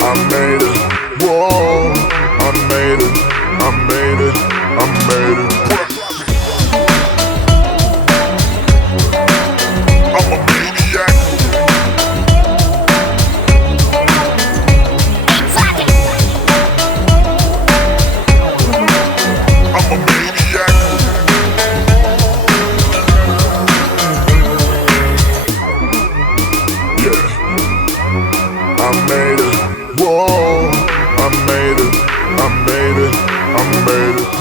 I made it, whoa, I made it, I made it, I made it. I'm a maniac. I'm a maniac. Yeah, I made it. Whoa, I made it, I made it, I made it.